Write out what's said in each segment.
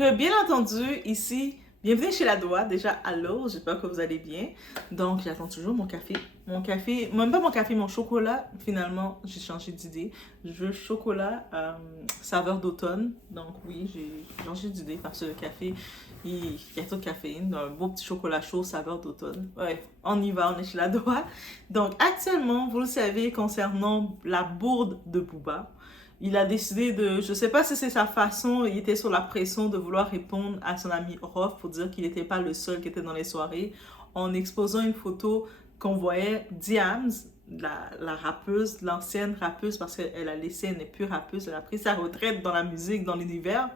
Donc, bien entendu, ici, bienvenue chez la Doua. Déjà, allô, j'espère que vous allez bien. Donc, j'attends toujours mon café. Mon café, même pas mon café, mon chocolat. Finalement, j'ai changé d'idée. Je veux chocolat saveur d'automne. Donc, oui, j'ai changé d'idée parce que le café, il y a trop de caféine. Un beau petit chocolat chaud saveur d'automne. Ouais, on y va, on est chez la Doua. Donc, actuellement, vous le savez, concernant la bourde de Booba, il a décidé de, je sais pas si c'est sa façon, il était sur la pression de vouloir répondre à son ami Rof pour dire qu'il n'était pas le seul qui était dans les soirées, en exposant une photo qu'on voyait Diams, la rappeuse, l'ancienne rappeuse, parce qu'elle a laissé, elle n'est plus rappeuse, elle a pris sa retraite dans la musique, dans l'univers,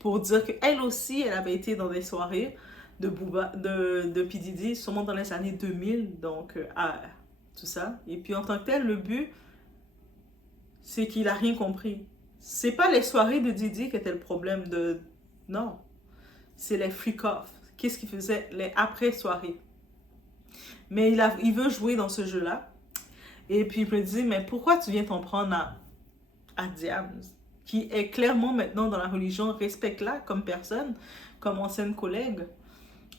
pour dire qu'elle aussi, elle avait été dans des soirées de Booba, de P. Diddy, sûrement dans les années 2000, donc tout ça. Et puis en tant que tel, le but, c'est qu'il a rien compris. C'est pas les soirées de Didi qui étaient le problème de... Non. C'est les freak-off. Qu'est-ce qu'il faisait les après-soirées. Mais il veut jouer dans ce jeu-là. Et puis il me dit, mais pourquoi tu viens t'en prendre à Diams, qui est clairement maintenant dans la religion, respecte-la comme personne, comme ancienne collègue.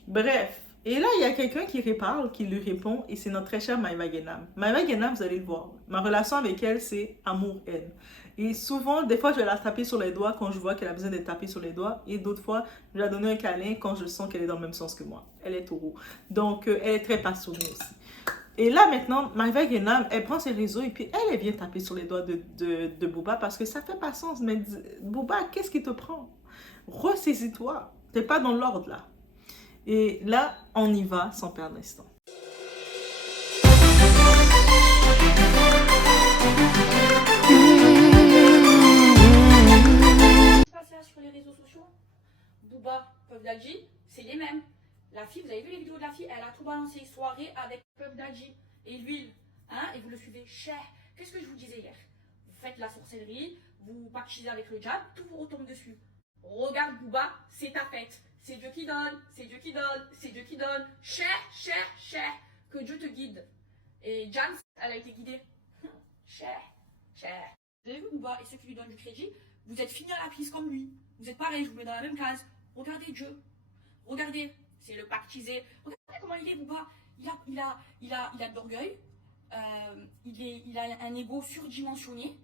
Bref. Et là, il y a quelqu'un qui reparle, qui lui répond, et c'est notre très chère Maïva Genam. Maïva Genam, vous allez le voir. Ma relation avec elle, c'est amour-haine. Et souvent, des fois, je vais la taper sur les doigts quand je vois qu'elle a besoin d'être tapée sur les doigts. Et d'autres fois, je vais la donner un câlin quand je sens qu'elle est dans le même sens que moi. Elle est taureau. Donc, elle est très passionnée aussi. Et là, maintenant, Maïva Genam, elle prend ses réseaux et puis elle vient taper sur les doigts de Booba parce que ça fait pas sens. Mais Booba, qu'est-ce qui te prend? Ressaisis-toi. T'es pas dans l'ordre, là. Et là, on y va sans perdre l'instant. Sur les réseaux sociaux, Booba, Puff Daddy, c'est les mêmes. La fille, vous avez vu les vidéos de la fille, elle a tout balancé, soirée avec Puff Daddy et l'huile, hein, et vous le suivez cher. Qu'est-ce que je vous disais hier? Vous faites la sorcellerie, vous pactisez avec le jab, tout vous retombe dessus. Regarde Booba, c'est ta fête. C'est Dieu qui donne, c'est Dieu qui donne, c'est Dieu qui donne. Cher, cher, cher, que Dieu te guide. Et Jams, elle a été guidée. Cher, cher. Vous avez vu Booba et ceux qui lui donnent du crédit, vous êtes finis à la piste comme lui. Vous êtes pareil, je vous mets dans la même case. Regardez Dieu. Regardez, c'est le pactisé. Regardez comment il est, Booba. Il a de l'orgueil. Il a un ego surdimensionné.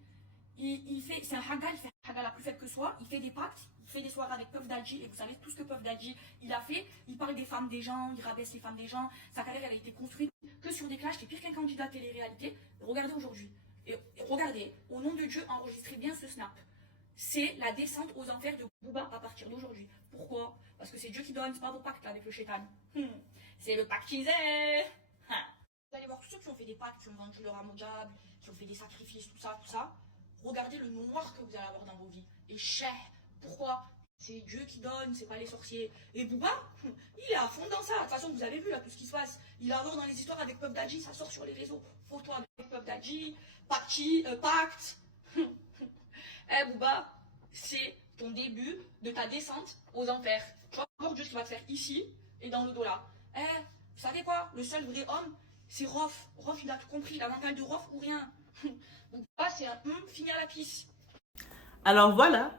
C'est un haga, il fait un haga la plus faible que soi. Il fait des pactes, il fait des soirées avec Puff Daddy. Et vous savez tout ce que Puff Daddy il a fait. Il parle des femmes des gens, il rabaisse les femmes des gens. Sa carrière elle a été construite que sur des clashs. C'est pire qu'un candidat télé-réalité. Regardez aujourd'hui. Et regardez, au nom de Dieu, enregistrez bien ce snap. C'est la descente aux enfers de Booba à partir d'aujourd'hui. Pourquoi? Parce que c'est Dieu qui donne, c'est pas vos pactes avec le chétan. C'est le pactisé. Vous allez voir tous ceux qui ont fait des pactes, qui ont vendu leur âme au diable, qui ont fait des sacrifices, tout ça. Regardez le noir que vous allez avoir dans vos vies. Et cher. Pourquoi? C'est Dieu qui donne, c'est pas les sorciers. Et Booba, il est à fond dans ça. De toute façon, vous avez vu là tout ce qui se passe. Il a dans les histoires avec Puff Daddy, ça sort sur les réseaux. Photo avec Puff Daddy, pacte. Booba, c'est ton début de ta descente aux enfers. Tu vas voir Dieu ce qu'il va te faire ici et dans le dos là. Vous savez quoi? Le seul vrai homme, c'est Rof. Rof, il a tout compris, la mentale de Rof ou rien. Booba, c'est un fini à la pisse. Alors voilà,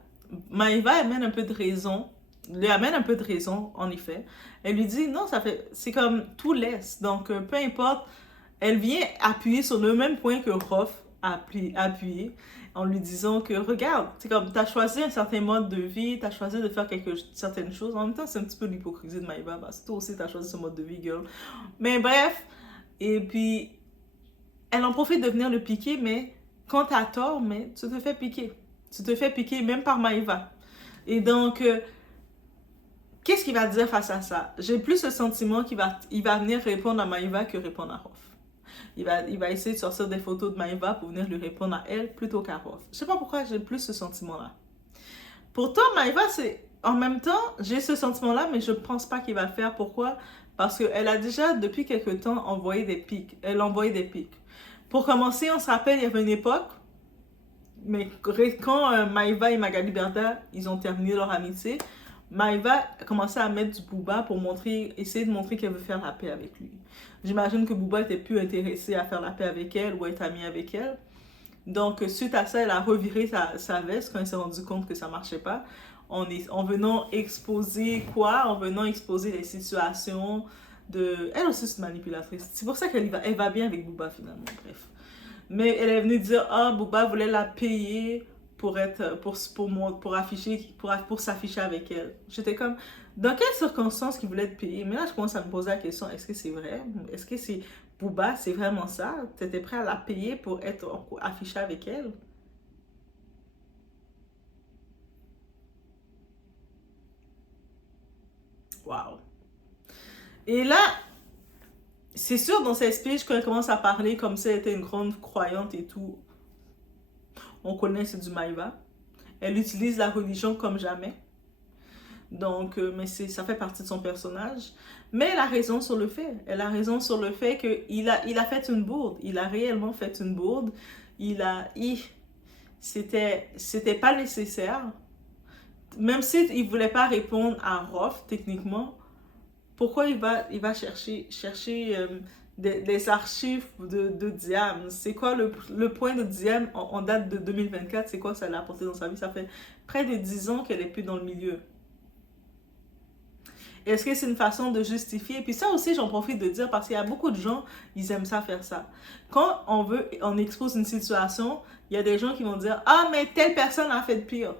Maïva amène un peu de raison, lui amène un peu de raison, en effet. Elle lui dit, non, c'est comme tout laisse. Donc, peu importe, elle vient appuyer sur le même point que Rof a appuyé, en lui disant que, regarde, c'est comme, tu as choisi un certain mode de vie, tu as choisi de faire certaines choses. En même temps, c'est un petit peu l'hypocrisie de Maïva, parce que toi aussi, tu as choisi ce mode de vie, girl. Mais bref, et puis, elle en profite de venir le piquer, mais quand tu as tort, mais tu te fais piquer. Tu te fais piquer même par Maïva. Et donc, qu'est-ce qu'il va dire face à ça? J'ai plus le sentiment qu'il va venir répondre à Maïva que répondre à Rof. Il va essayer de sortir des photos de Maïva pour venir lui répondre à elle plutôt qu'à Rof. Je sais pas pourquoi j'ai plus ce sentiment-là. Pourtant, Maïva, en même temps, j'ai ce sentiment-là, mais je pense pas qu'il va le faire. Pourquoi? Parce qu'elle a déjà, depuis quelque temps, envoyé des pics. Elle envoyait des pics. Pour commencer, on se rappelle, il y avait une époque, mais quand Maïva et Magali Berda, ils ont terminé leur amitié, Maïva a commencé à mettre du Booba pour essayer de montrer qu'elle veut faire la paix avec lui. J'imagine que Booba était plus intéressé à faire la paix avec elle ou à être ami avec elle. Donc, suite à ça, elle a reviré sa veste quand elle s'est rendue compte que ça ne marchait pas. en venant exposer quoi? En venant exposer les situations de... Elle aussi, c'est une manipulatrice. C'est pour ça elle va bien avec Booba, finalement, bref. Mais elle est venue dire, ah, Booba voulait la payer pour afficher, pour s'afficher avec elle. J'étais comme, dans quelles circonstances qu'il voulait te payer? Mais là, je commence à me poser la question, est-ce que c'est vrai? Est-ce que c'est Booba, c'est vraiment ça? Tu étais prêt à la payer pour être affiché avec elle? Wow. Et là, c'est sûr, dans ses speeches, quand elle commence à parler comme si elle était une grande croyante et tout, on connaît, c'est du Maïva. Elle utilise la religion comme jamais. Donc, mais ça fait partie de son personnage. Mais elle a raison sur le fait. Elle a raison sur le fait qu'il il a fait une bourde. Il a réellement fait une bourde. C'était pas nécessaire. Même s'il ne voulait pas répondre à Rof, techniquement, pourquoi il va chercher des archives de Diam? C'est quoi le point de Diam en date de 2024? C'est quoi ça l'a apporté dans sa vie? Ça fait près de 10 ans qu'elle n'est plus dans le milieu. Est-ce que c'est une façon de justifier? Puis ça aussi, j'en profite de dire parce qu'il y a beaucoup de gens, ils aiment ça faire ça. Quand on expose une situation, il y a des gens qui vont dire « Ah, mais telle personne a fait de pire. »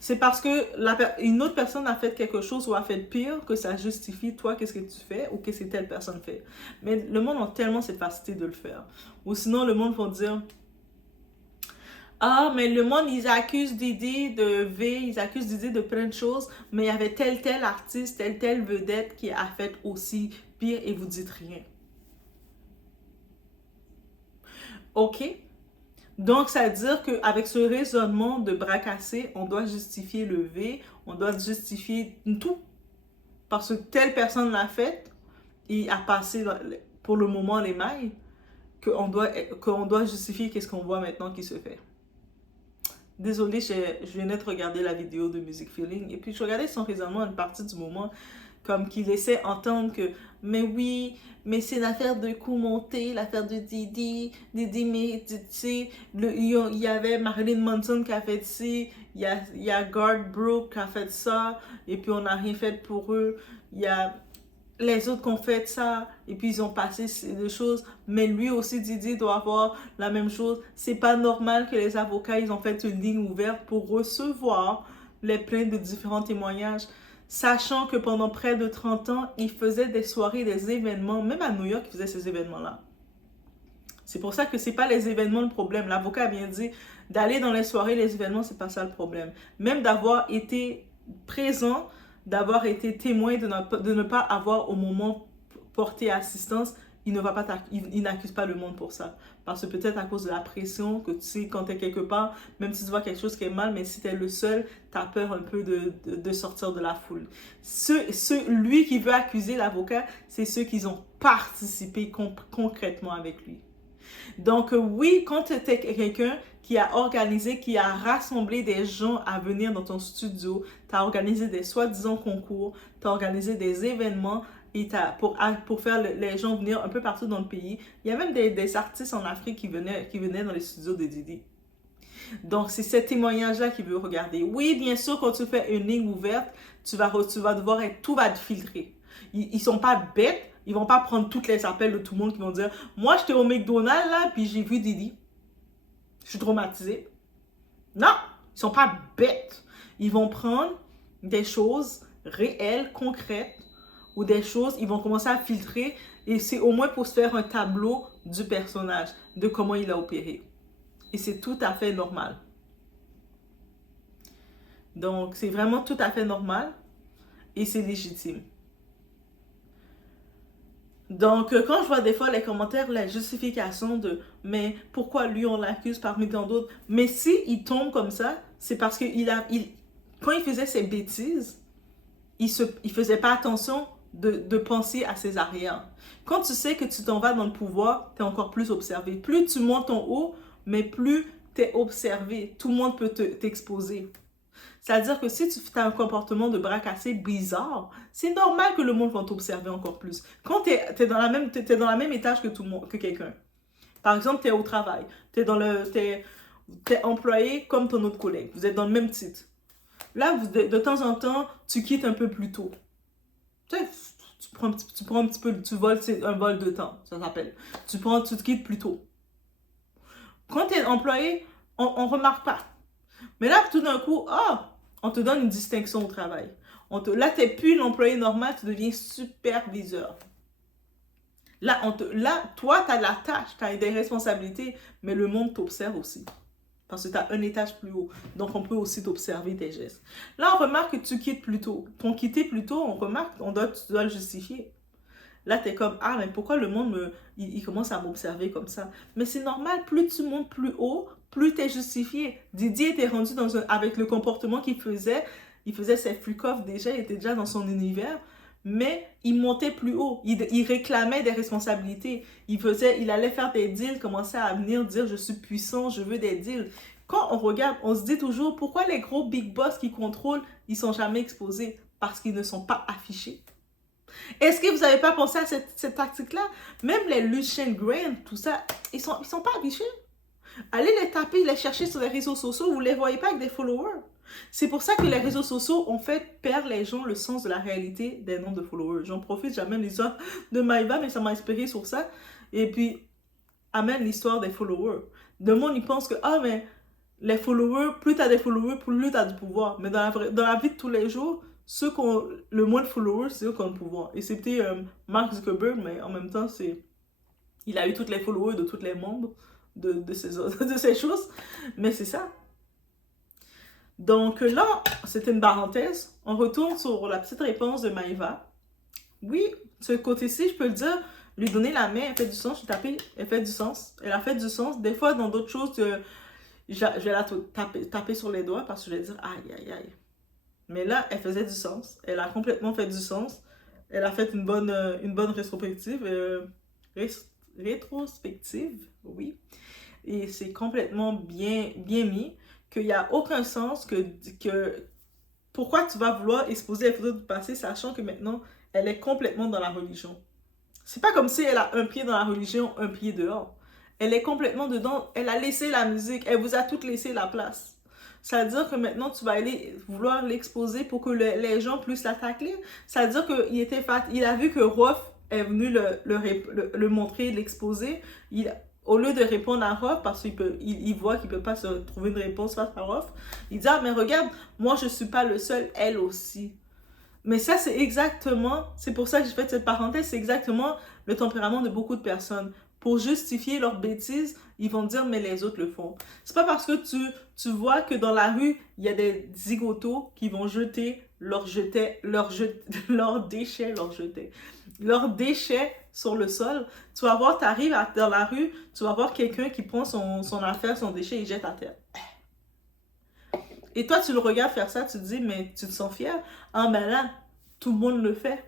C'est parce que une autre personne a fait quelque chose ou a fait de pire que ça justifie toi qu'est-ce que tu fais ou qu'est-ce que telle personne fait. Mais le monde a tellement cette facilité de le faire. Ou sinon, le monde va dire ah, mais le monde, ils accusent Didi de V, ils accusent Didi de plein de choses, mais il y avait tel artiste, telle vedette qui a fait aussi pire et vous dites rien. Ok? Donc, ça veut dire qu'avec ce raisonnement de bras cassés, on doit justifier le V, on doit justifier tout. Parce que telle personne l'a fait et a passé pour le moment les mailles, qu'on doit justifier qu'est-ce qu'on voit maintenant qui se fait. Désolée, je venais de regarder la vidéo de Music Feeling et puis je regardais son raisonnement à une partie du moment comme qu'il laissait entendre que mais oui, mais c'est l'affaire de coup monté, l'affaire de Didi, mais tu sais, il y avait Marilyn Manson qui a fait ci, il y a Garth Brooks qui a fait ça, et puis on n'a rien fait pour eux, il y a les autres qui ont fait ça, et puis ils ont passé des choses, mais lui aussi, Didi, doit avoir la même chose. C'est pas normal que les avocats, ils ont fait une ligne ouverte pour recevoir les plaintes de différents témoignages, sachant que pendant près de 30 ans, ils faisaient des soirées, des événements, même à New York, ils faisaient ces événements-là. C'est pour ça que c'est pas les événements le problème. L'avocat a bien dit, d'aller dans les soirées, les événements, c'est pas ça le problème. Même d'avoir été présent, d'avoir été témoin, de ne pas avoir au moment porté assistance, il n'accuse pas le monde pour ça. Parce que peut-être à cause de la pression, que tu sais, quand tu es quelque part, même si tu vois quelque chose qui est mal, mais si tu es le seul, tu as peur un peu de sortir de la foule. Lui qui veut accuser l'avocat, c'est ceux qui ont participé concrètement avec lui. Donc oui, quand tu es quelqu'un qui a organisé, qui a rassemblé des gens à venir dans ton studio, tu as organisé des soi-disant concours, tu as organisé des événements et pour faire les gens venir un peu partout dans le pays. Il y a même des artistes en Afrique qui venaient dans les studios de Didi. Donc, c'est ce témoignage-là qu'il veut regarder. Oui, bien sûr, quand tu fais une ligne ouverte, tu vas devoir tout va te filtrer. Ils sont pas bêtes. Ils vont pas prendre tous les appels de tout le monde qui vont dire « Moi, j'étais au McDonald's, là, puis j'ai vu Didi. Je suis traumatisée. » Non, ils sont pas bêtes. Ils vont prendre des choses réelles, concrètes, ou des choses, ils vont commencer à filtrer, et c'est au moins pour se faire un tableau du personnage, de comment il a opéré. Et c'est tout à fait normal. Donc, c'est vraiment tout à fait normal, et c'est légitime. Donc, quand je vois des fois les commentaires, la justification de « mais pourquoi lui on l'accuse parmi tant d'autres ?» Mais si il tombe comme ça, c'est parce que quand il faisait ses bêtises, il faisait pas attention de penser à ses arrières. Quand tu sais que tu t'en vas dans le pouvoir, tu es encore plus observé. Plus tu montes en haut, mais plus tu es observé. Tout le monde peut t'exposer. C'est-à-dire que si tu as un comportement de bras cassés bizarre, c'est normal que le monde va t'observer encore plus. Quand tu es dans la même étage que tout le monde, que quelqu'un. Par exemple, tu es au travail, tu es tu es employé comme ton autre collègue. Vous êtes dans le même titre. Là, de temps en temps, tu quittes un peu plus tôt. Tu sais, tu prends un petit peu, tu voles, c'est un vol de temps, ça s'appelle. Tu te quittes plus tôt. Quand tu es employé, on remarque pas. Mais là, tout d'un coup, on te donne une distinction au travail. Là, tu n'es plus l'employé normal, tu deviens superviseur. Là, toi, tu as de la tâche, tu as des responsabilités, mais le monde t'observe aussi. Parce que tu as un étage plus haut. Donc, on peut aussi t'observer tes gestes. Là, on remarque que tu quittes plus tôt. Ton quitter plus tôt, on remarque, tu dois le justifier. Là, tu es comme, mais pourquoi le monde il commence à m'observer comme ça? Mais c'est normal, plus tu montes plus haut, plus tu es justifié. Didier était rendu avec le comportement qu'il faisait. Il faisait ses freak-off déjà, il était déjà dans son univers. Mais il montait plus haut. Il réclamait des responsabilités. Il allait faire des deals, commençait à venir dire, je suis puissant, je veux des deals. Quand on regarde, on se dit toujours, pourquoi les gros big boss qui contrôlent, ils sont jamais exposés? Parce qu'ils ne sont pas affichés. Est-ce que vous n'avez pas pensé à cette tactique-là? Même les Lucien Graham, tout ça, ils sont pas affichés. Allez les taper, les chercher sur les réseaux sociaux, vous ne les voyez pas avec des followers. C'est pour ça que les réseaux sociaux ont fait perdre les gens le sens de la réalité des nombres de followers. J'en profite, j'amène l'histoire de Maïva, mais ça m'a inspiré sur ça. Et puis, amène l'histoire des followers. Le monde, il pense que, mais les followers, plus tu as des followers, plus tu as du pouvoir. Mais dans la vie de tous les jours, le moins de followers, c'est eux qui ont le pouvoir. Et c'était Mark Zuckerberg, mais en même temps, il a eu toutes les followers de tous les membres de ces choses. Mais c'est ça. Donc là, c'était une parenthèse. On retourne sur la petite réponse de Maïva. Oui, ce côté-ci, je peux le dire, lui donner la main, elle fait du sens. Je tapé, elle fait du sens. Elle a fait du sens. Des fois, dans d'autres choses, je vais la taper sur les doigts parce que je vais dire aïe, aïe, aïe. Mais là, elle faisait du sens. Elle a complètement fait du sens. Elle a fait une bonne rétrospective. Rétrospective, oui. Et c'est complètement bien mis. Qu'il n'y a aucun sens que pourquoi tu vas vouloir exposer les photos du passé sachant que maintenant, elle est complètement dans la religion. C'est pas comme si elle a un pied dans la religion, un pied dehors. Elle est complètement dedans. Elle a laissé la musique. Elle vous a toutes laissé la place. Ça veut dire que maintenant, tu vas aller vouloir l'exposer pour que les gens puissent l'attaquer. Ça veut dire qu'il a vu que Rof est venu le montrer, l'exposer. Au lieu de répondre à Rof, parce qu'il voit qu'il ne peut pas se trouver une réponse face à Rof, il dit, mais regarde, moi, je ne suis pas le seul, elle aussi. Mais ça, c'est pour ça que j'ai fait cette parenthèse, c'est exactement le tempérament de beaucoup de personnes. Pour justifier leurs bêtises, ils vont dire, mais les autres le font. C'est pas parce que tu vois que dans la rue, il y a des zigotos qui vont jeter leurs déchets sur le sol. Tu vas voir, tu arrives dans la rue, tu vas voir quelqu'un qui prend son affaire, son déchet, il jette à terre. Et toi, tu le regardes faire ça, tu te dis, mais tu te sens fier? Ben là, tout le monde le fait.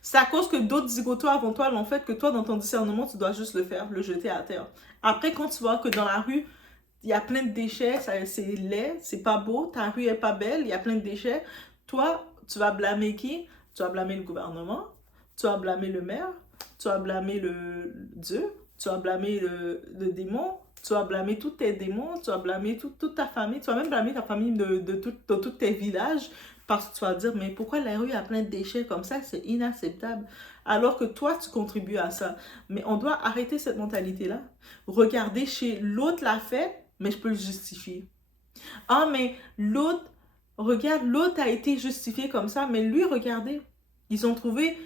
C'est à cause que d'autres zigotos avant toi l'ont fait que toi, dans ton discernement, tu dois juste le faire, le jeter à terre. Après, quand tu vois que dans la rue, il y a plein de déchets, c'est laid, c'est pas beau, ta rue est pas belle, il y a plein de déchets, toi, tu vas blâmer qui? Tu vas blâmer le gouvernement, tu vas blâmer le maire, tu vas blâmer Dieu, tu vas blâmer le démon, tu vas blâmer tous tes démons, tu vas blâmer toute ta famille, tu vas même blâmer ta famille de tous tes villages, parce que tu vas dire, mais pourquoi la rue a plein de déchets comme ça? C'est inacceptable. Alors que toi, tu contribues à ça. Mais on doit arrêter cette mentalité-là. Regarder chez l'autre l'a fait, mais je peux le justifier. Mais regarde, l'autre a été justifié comme ça, mais lui, regardez, ils ont trouvé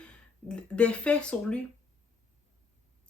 des faits sur lui.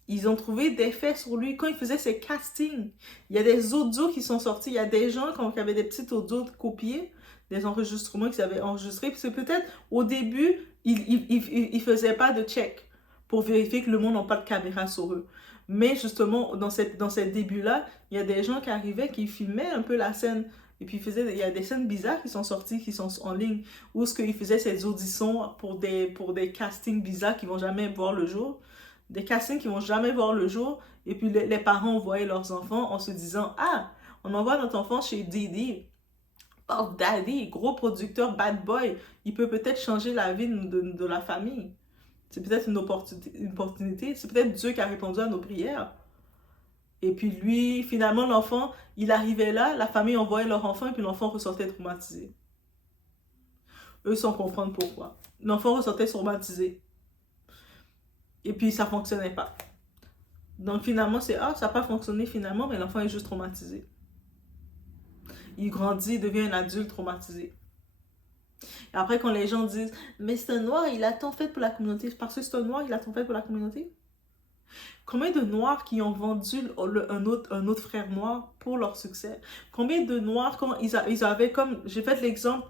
Ils ont trouvé des faits sur lui. Quand il faisait ses castings, il y a des audios qui sont sortis. Il y a des gens qui avaient des petits audios copiés, des enregistrements qu'ils avaient enregistrés. Parce que peut-être, au début, ils faisaient pas de check pour vérifier que le monde n'a pas de caméra sur eux. Mais justement, dans ces débuts-là, il y a des gens qui arrivaient, qui filmaient un peu la scène. Et puis, il y a des scènes bizarres qui sont sorties, qui sont en ligne, où ils faisaient ces auditions pour des castings bizarres qui vont jamais voir le jour. Des castings qui vont jamais voir le jour. Et puis, les parents envoyaient leurs enfants en se disant, on envoie notre enfant chez Didi. Oh, Daddy, gros producteur, bad boy. Il peut peut-être changer la vie de la famille. C'est peut-être une opportunité. C'est peut-être Dieu qui a répondu à nos prières. Et puis lui, finalement, l'enfant, il arrivait là, la famille envoyait leur enfant et puis l'enfant ressortait traumatisé. Eux sans comprendre pourquoi. L'enfant ressortait traumatisé. Et puis ça fonctionnait pas. Donc finalement, c'est ça n'a pas fonctionné finalement, mais l'enfant est juste traumatisé. Il grandit, il devient un adulte traumatisé. Et après, quand les gens disent, mais c'est un noir, il a tant fait pour la communauté, parce que c'est un noir, il a tant fait pour la communauté. Combien de noirs qui ont vendu un autre frère noir pour leur succès? Combien de noirs, quand ils avaient comme, j'ai fait l'exemple,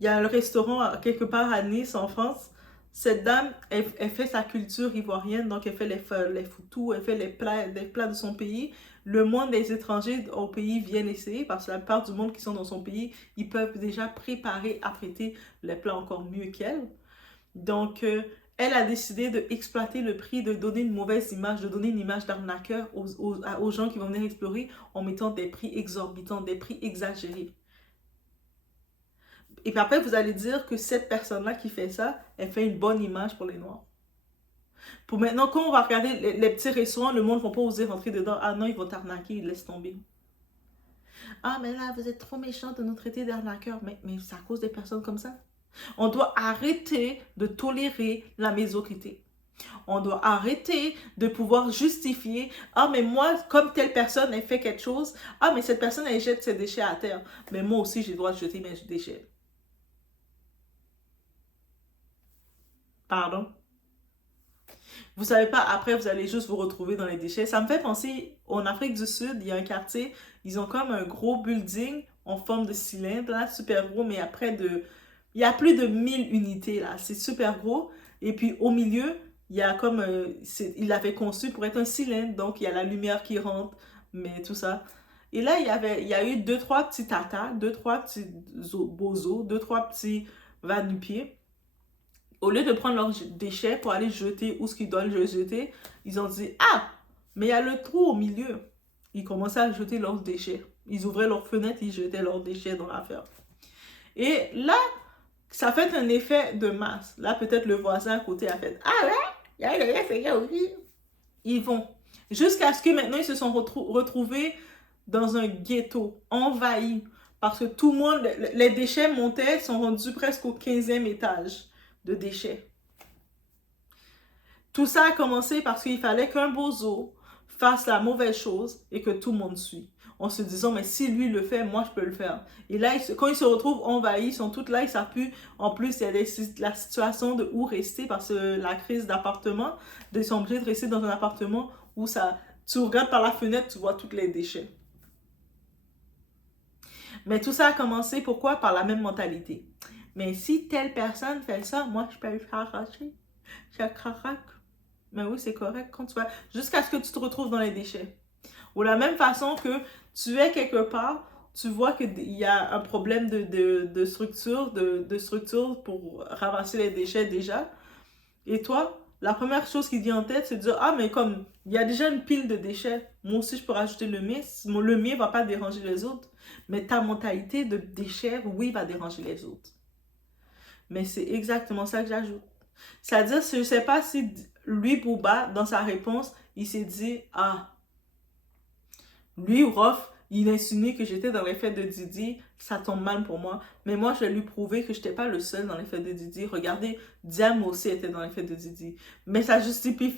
il y a un restaurant quelque part à Nice, en France. Cette dame, elle fait sa culture ivoirienne, donc elle fait les foutous, elle fait les plats de son pays. Le monde des étrangers au pays viennent essayer, parce que la plupart du monde qui sont dans son pays, ils peuvent déjà préparer, apprêter les plats encore mieux qu'elle. Donc, elle a décidé d'exploiter le prix, de donner une mauvaise image, de donner une image d'arnaqueur aux gens qui vont venir explorer en mettant des prix exorbitants, des prix exagérés. Et puis après, vous allez dire que cette personne-là qui fait ça, elle fait une bonne image pour les Noirs. Pour maintenant, quand on va regarder les petits restaurants, le monde ne va pas oser rentrer dedans. Ah non, ils vont t'arnaquer, ils laissent tomber. Ah, mais là, vous êtes trop méchant de nous traiter d'arnaqueurs. Mais c'est à cause des personnes comme ça. On doit arrêter de tolérer la médiocrité. On doit arrêter de pouvoir justifier, ah mais moi, comme telle personne, elle fait quelque chose, ah mais cette personne, elle jette ses déchets à terre, mais moi aussi, j'ai le droit de jeter mes déchets. Pardon? Vous savez pas, après, vous allez juste vous retrouver dans les déchets. Ça me fait penser, en Afrique du Sud, il y a un quartier, ils ont comme un gros building en forme de cylindre, là, super gros, mais il y a plus de 1000 unités, là. C'est super gros. Et puis, au milieu, il y a comme, il l'avait conçu pour être un cylindre, donc il y a la lumière qui rentre, mais tout ça. Et là, il y a eu deux, trois petits tatas, deux, trois petits bozos, deux, trois petits va-nu-pieds. Au lieu de prendre leurs déchets pour aller jeter où ce qu'ils doivent le jeter, ils ont dit, ah, mais il y a le trou au milieu. Ils commençaient à jeter leurs déchets. Ils ouvraient leurs fenêtres, ils jetaient leurs déchets dans l'affaire. Et là, ça fait un effet de masse. Là, peut-être le voisin à côté a fait, ah ouais, il y a rien fait aussi. Ils vont. Jusqu'à ce que maintenant, ils se sont retrouvés dans un ghetto, envahi. Parce que tout le monde, les déchets montaient, sont rendus presque au 15e étage de déchets. Tout ça a commencé parce qu'il fallait qu'un bozo fasse la mauvaise chose et que tout le monde suit. En se disant, mais si lui le fait, moi je peux le faire. Et là, quand ils se retrouvent envahis, ils sont tous là, ils savent plus. En plus, il y a la situation de où rester parce que la crise d'appartement, ils sont obligés de rester dans un appartement où tu regardes par la fenêtre, tu vois tous les déchets. Mais tout ça a commencé, pourquoi? Par la même mentalité. Mais si telle personne fait ça, moi, je peux le faire arracher. C'est correct. Mais oui, c'est correct quand tu vas... Jusqu'à ce que tu te retrouves dans les déchets. Ou la même façon que tu es quelque part, tu vois qu'il y a un problème de structure pour ramasser les déchets déjà. Et toi, la première chose qui vient en tête, c'est de dire, ah, mais comme il y a déjà une pile de déchets, moi aussi je peux rajouter le mien. Le mien ne va pas déranger les autres. Mais ta mentalité de déchets, oui, va déranger les autres. Mais c'est exactement ça que j'ajoute. C'est-à-dire, je ne sais pas si lui, Booba, dans sa réponse, il s'est dit, ah, lui, Rof, il insinue que j'étais dans les fêtes de Didi, ça tombe mal pour moi. Mais moi, je vais lui prouver que je n'étais pas le seul dans les fêtes de Didi. Regardez, Diam aussi était dans les fêtes de Didi. Mais ça justifie...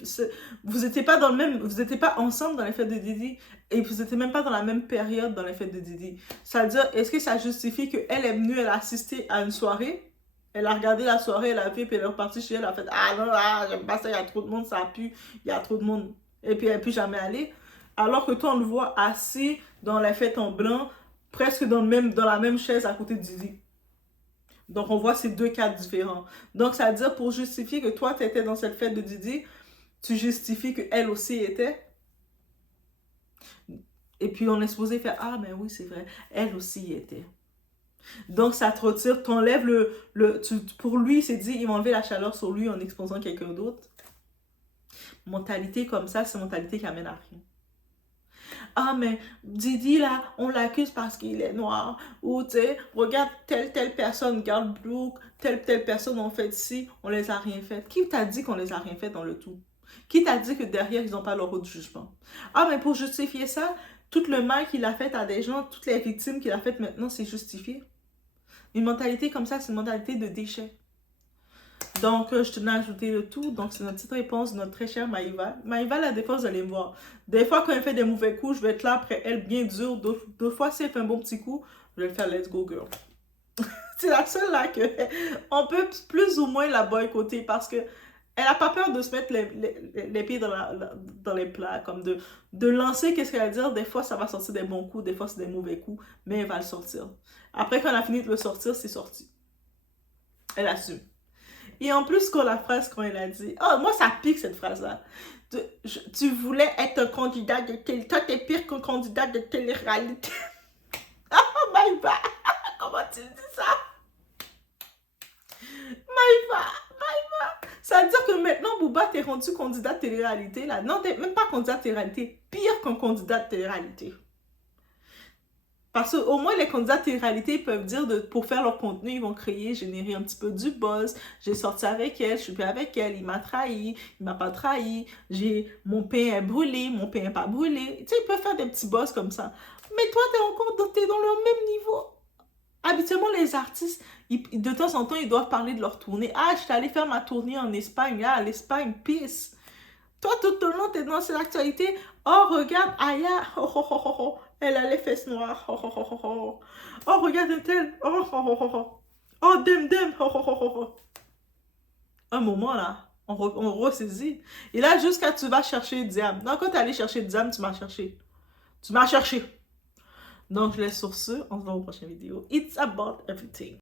Vous n'étiez pas vous n'étiez pas ensemble dans les fêtes de Didi. Et vous n'étiez même pas dans la même période dans les fêtes de Didi. C'est-à-dire, est-ce que ça justifie qu'elle est venue, elle a assisté à une soirée? Elle a regardé la soirée, elle a vu, puis elle est repartie chez elle, elle a fait, ah non, ah, j'aime pas ça, il y a trop de monde, ça pue, il y a trop de monde. Et puis elle ne peut jamais aller. Alors que toi, on le voit assis dans la fête en blanc, presque dans la même chaise à côté de Didi. Donc, on voit ces deux cas différents. Donc, ça veut dire, pour justifier que toi, tu étais dans cette fête de Didi, tu justifies qu'elle aussi était. Et puis, on est supposé faire, ah, mais oui, c'est vrai, elle aussi y était. Donc, ça te retire, t'enlèves pour lui, il s'est dit, il va enlever la chaleur sur lui en exposant quelqu'un d'autre. Mentalité comme ça, c'est une mentalité qui amène à rien. Ah, mais Didi, là, on l'accuse parce qu'il est noir. Ou, tu sais, regarde telle personne, telle personne ont fait ci, on les a rien fait. Qui t'a dit qu'on les a rien fait dans le tout? Qui t'a dit que derrière, ils n'ont pas leur autre jugement? Ah, mais pour justifier ça, tout le mal qu'il a fait à des gens, toutes les victimes qu'il a faites maintenant, c'est justifié. Une mentalité comme ça, c'est une mentalité de déchet. Donc, je tenais à ajouter le tout. Donc, c'est notre petite réponse de notre très chère Maïva. Maïva, la défense, vous allez me voir. Des fois, quand elle fait des mauvais coups, je vais être là après elle, bien dure. Deux fois, si elle fait un bon petit coup, je vais le faire let's go, girl. C'est la seule là que on peut plus ou moins la boycotter parce que elle n'a pas peur de se mettre les pieds dans les plats, comme de lancer qu'est-ce qu'elle va dire. Des fois, ça va sortir des bons coups, des fois, c'est des mauvais coups, mais elle va le sortir. Après, quand elle a fini de le sortir, c'est sorti. Elle assume. Et en plus, quand elle a dit, oh, moi, ça pique cette phrase-là. Tu voulais être un candidat de télé. Toi, t'es pire qu'un candidat de télé-réalité. Oh my god! Comment tu dis ça? Maïva! Ça veut dire que maintenant, Booba, t'es rendu candidat de télé-réalité, là. Non, t'es même pas candidat de télé-réalité. Pire qu'un candidat de télé-réalité. Parce qu'au moins, les candidats de télé-réalité peuvent dire, pour faire leur contenu, ils vont créer, générer un petit peu du buzz. J'ai sorti avec elle, je suis plus avec elle, il m'a trahi, il m'a pas trahi, mon pain est brûlé, mon pain est pas brûlé. Tu sais, ils peuvent faire des petits buzz comme ça. Mais toi, t'es dans le même niveau. Habituellement, les artistes, de temps en temps, ils doivent parler de leur tournée. Ah, je suis allée faire ma tournée en Espagne. Ah, l'Espagne, peace. Toi, tout le long, t'es dans cette actualité. Oh, regarde, Aya. Oh, oh, oh, oh, oh. Elle a les fesses noires. Oh, oh, oh, oh, oh. Oh, regarde un tel. Oh, oh, oh, oh, oh. Oh, dem. Oh, oh, oh, oh. Un moment, là, on ressaisit. Et là, jusqu'à tu vas chercher Diam. Donc, quand t'es allé chercher Diam, tu m'as cherché. Tu m'as cherché. Donc, je laisse sur ce. On se voit aux prochaines vidéos. It's about everything.